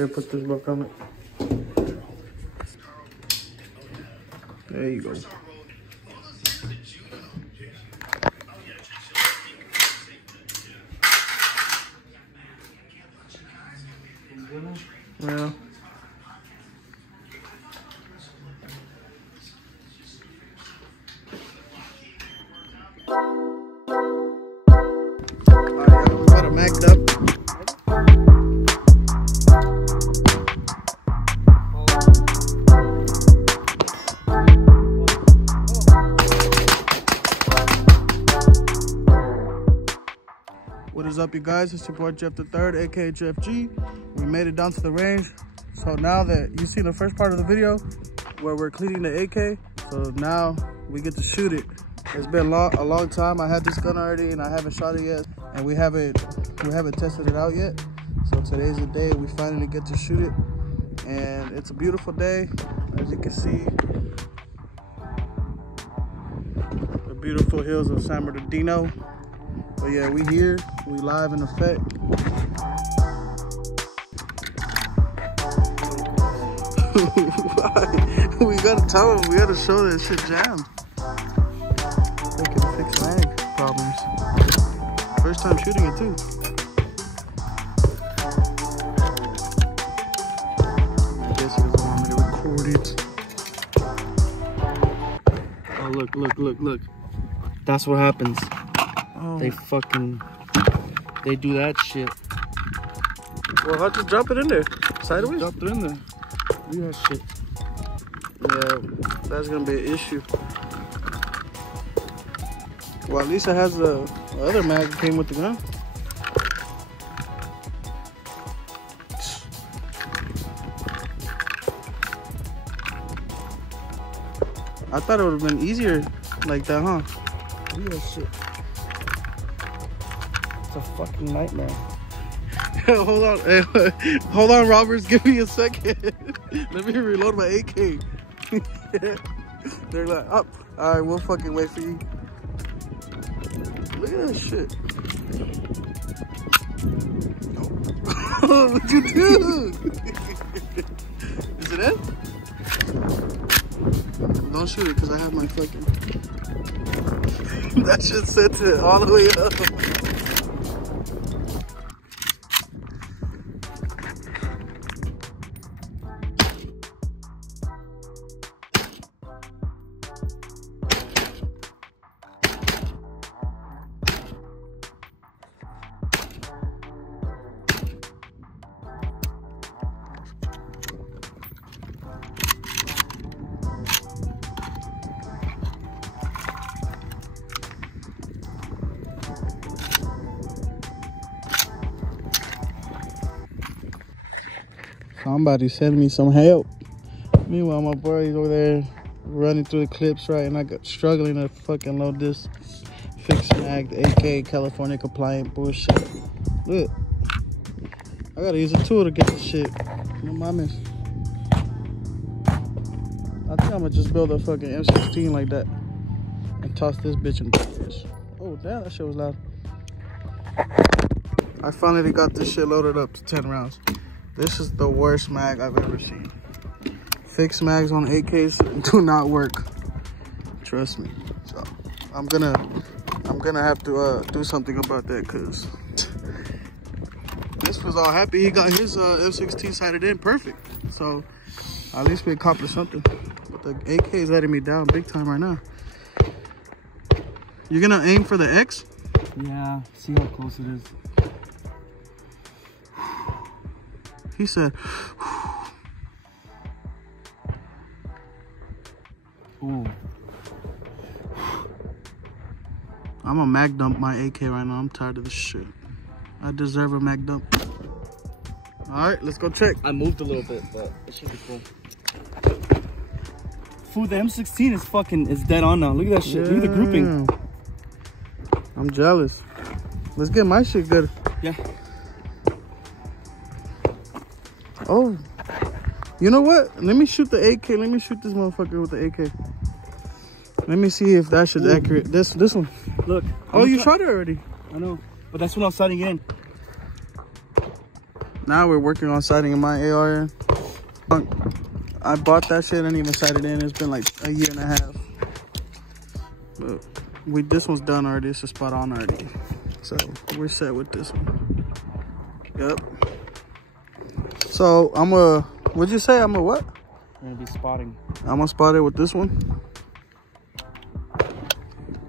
Here, put this book on it. There you go. Yeah. Alright, we got it magged up. What is up, you guys? It's your boy Jeff the Third, aka Jeff G. We made it down to the range. So now that you see the first part of the video where we're cleaning the AK, so now we get to shoot it. It's been a long time. I had this gun already and I haven't shot it yet, and we haven't tested it out yet. So today's the day we finally get to shoot it, and it's a beautiful day, as you can see. The beautiful hills of San Bernardino. But yeah, we here, we live in effect. We gotta tell them, we gotta show that shit jammed. They can fix lag problems. First time shooting it too. I guess he doesn't want me to record it. Oh, look. That's what happens. Oh. They do that shit. Well, how'd you drop it in there? Sideways? Dropped it in there. Look at that shit. Yeah, that's gonna be an issue. Well, at least it has the other mag that came with the gun. I thought it would have been easier like that, huh? Look at that shit. It's a fucking nightmare. Hold on, hey, hold on, Roberts. Give me a second. Let me reload my AK. They're like, up. Oh, all right, we'll fucking wait for you. Look at that shit. What'd you do? Is it in? Don't shoot it, because I have my fucking... That shit sent it all the way up. Somebody send me some help. Meanwhile, my boy's over there running through the clips, right? And I got struggling to fucking load this fixed mag, AK, California compliant bullshit. Look, I gotta use a tool to get this shit. No mames. I think I'm gonna just build a fucking M16 like that and toss this bitch in the fish. Oh damn, that shit was loud. I finally got this shit loaded up to 10 rounds. This is the worst mag I've ever seen. Fixed mags on AKs do not work. Trust me. So I'm gonna have to do something about that, because this was all happy. He got his M16 sighted in perfect. So at least we accomplished something. But the AK is letting me down big time right now. You're gonna aim for the X? Yeah, see how close it is. He said, ooh. I'm gonna mag dump my AK right now. I'm tired of this shit. I deserve a mag dump. All right, let's go check. I moved a little bit, but it should be cool. Fool, the M16 is dead on now. Look at that shit. Yeah. Look at the grouping. I'm jealous. Let's get my shit good. Yeah. Oh, you know what? Let me shoot the AK. Let me shoot this motherfucker with the AK. Let me see if that shit's accurate. This one. Look. Oh, you shot it already. I know, but that's when I was sighting in. Now we're working on sighting in my AR. I bought that shit and even sighted in. It's been like a year and a half. But this one's done already. It's a spot on already. So we're set with this one. Yep. So what'd you say? I'm a what? I'm gonna be spotting. I'm gonna spot it with this one.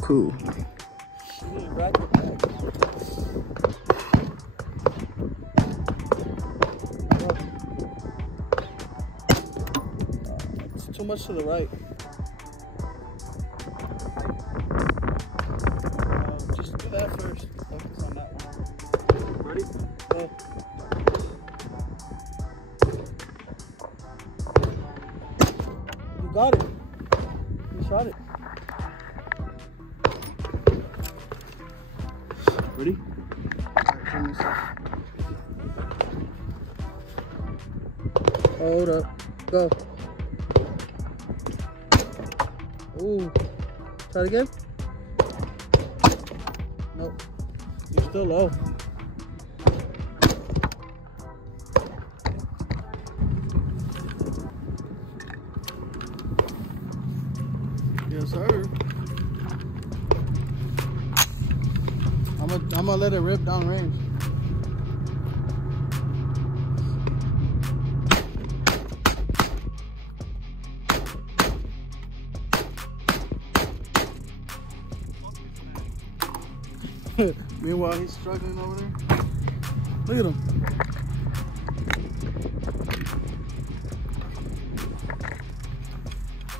Cool. It's too much to the right. Just do that first. Focus on that one. Ready? Go. You got it. You shot it. Ready? Hold up. Go. Ooh. Try it again. Nope. You're still low. Yes, sir. I'm gonna let it rip down range. Meanwhile, he's struggling over there. Look at him.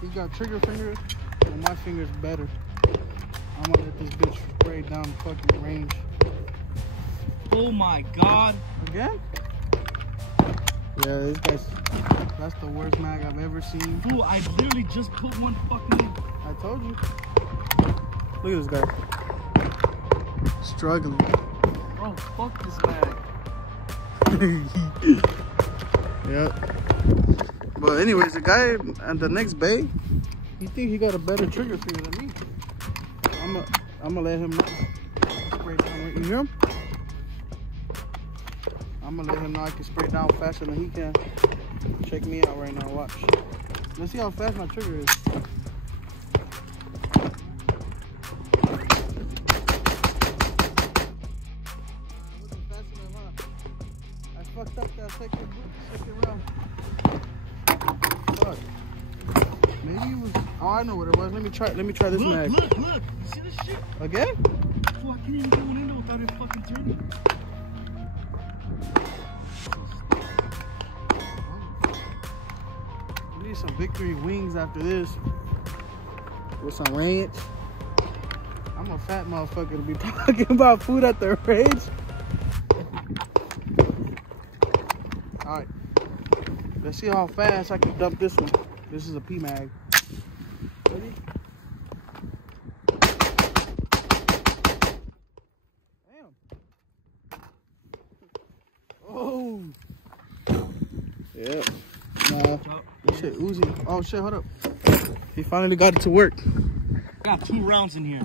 He got trigger fingers, and my finger's better. I'm gonna let this bitch spray down fucking range. Oh my god. Again? Yeah, this guy's, that's the worst mag I've ever seen. Bro, I literally just put one fucking... I told you. Look at this guy. Struggling. Bro, fuck this mag. Yep. But anyways, the guy at the next bay, he think he got a better trigger finger than me. I'm gonna let him know. Spray down. You hear him? I'm gonna let him know I can spray down faster than he can. Check me out right now. Watch. Let's see how fast my trigger is. Fucked up that second round. Fuck. Maybe it was. Oh, I know what it was. Let me try this mag. Look. You see this shit? Again? Bro, I can't even go in there without it fucking turning. We need some victory wings after this. With some ranch. I'm a fat motherfucker to be talking about food at the range. Alright, let's see how fast I can dump this one. This is a P-Mag. Ready? Damn. Oh. Yeah. Nah. This shit Uzi. Oh shit, hold up. He finally got it to work. I got 2 rounds in here.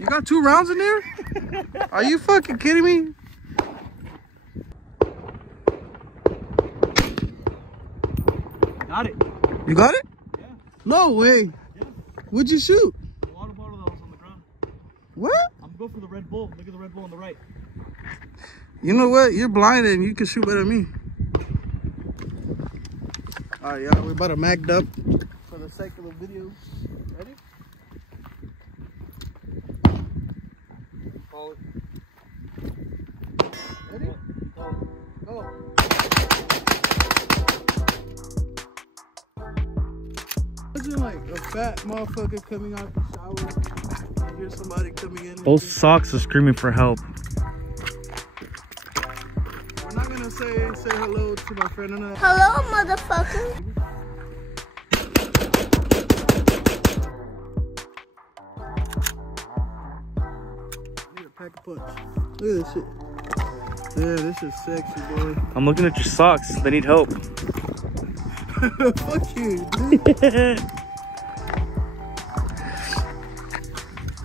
You got 2 rounds in there? Are you fucking kidding me? Got it. You got it? Yeah. No way. Yeah. What'd you shoot? The water bottle that was on the ground. What? I'm going for the Red Bull. Look at the Red Bull on the right. You know what? You're blinded and you can shoot better than me. Alright, y'all. We're about to mag up for the sake of the video. Ready? Call it. Ready? Call it. Go. Imagine like a fat motherfucker coming out the shower and hear somebody coming in. Both socks are screaming for help. We're not gonna say hello to my friend. Hello, motherfucker. I need a pack a punch. Look at this shit. Yeah, this is sexy, boy. I'm looking at your socks. They need help. Fuck you, dude.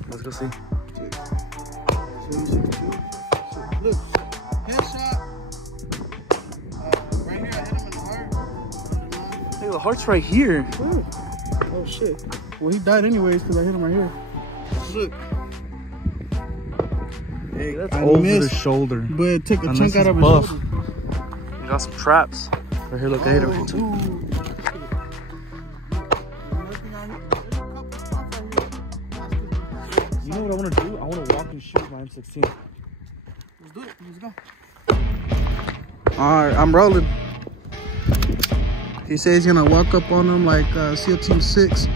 Let's go see. Look, headshot. Nigga, the heart's right here. Where? Oh shit. Well, he died anyways because I hit him right here. Look. Hey, That's I over missed, the shoulder. but it took a Unless chunk out he's of his buff. shoulder. You got some traps. Right here, look, I hit him here too. Ooh. You know what I want to do? I want to walk and shoot my M16. Let's do it. Let's go. Alright, I'm rolling. He says he's gonna walk up on him like SEAL Team 6.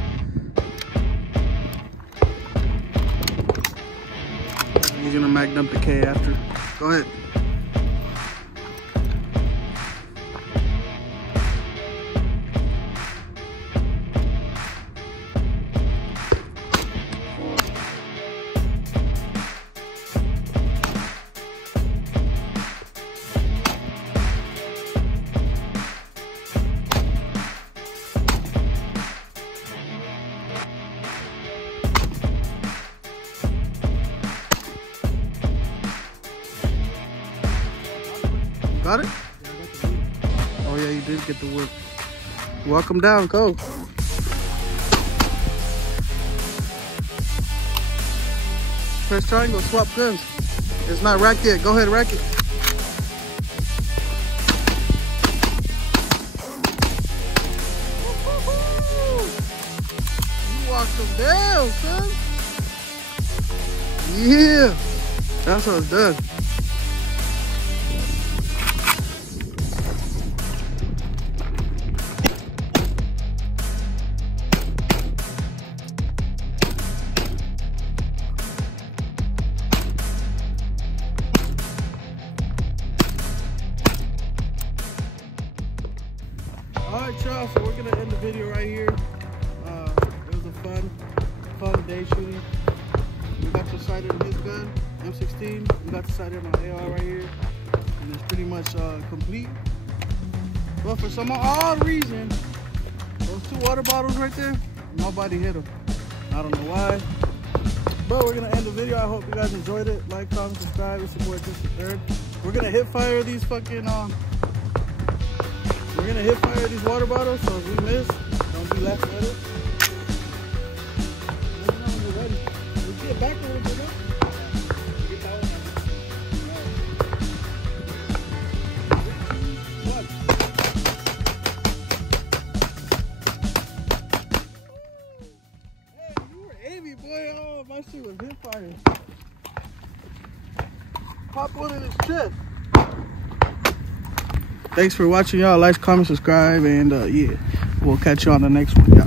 He's gonna mag dump the K after. Go ahead. Got it? Oh yeah, you did get the whip. Welcome down, go. Press triangle, swap guns. It's not rack yet. Go ahead, rack it. You walked them down, son. Yeah, that's how it's done. Alright y'all, so we're gonna end the video right here. It was a fun day shooting. We got the sight in his gun, M16. We got the sight in my AR right here. And it's pretty much complete. But for some odd reason, those two water bottles right there, nobody hit them. I don't know why. But we're gonna end the video. I hope you guys enjoyed it. Like, comment, subscribe. It's your boy Jeff the Third. We're gonna hit fire these fucking we're gonna hit fire these water bottles, so if we miss, don't be laughing at us. Let me know when you're ready. We'll get back a little bit, huh? Get that one. Hey, you were aiming, boy. Oh, my shit was hit fire. Pop one in his chest. Thanks for watching, y'all. Like, comment, subscribe, and yeah, we'll catch you on the next one, y'all.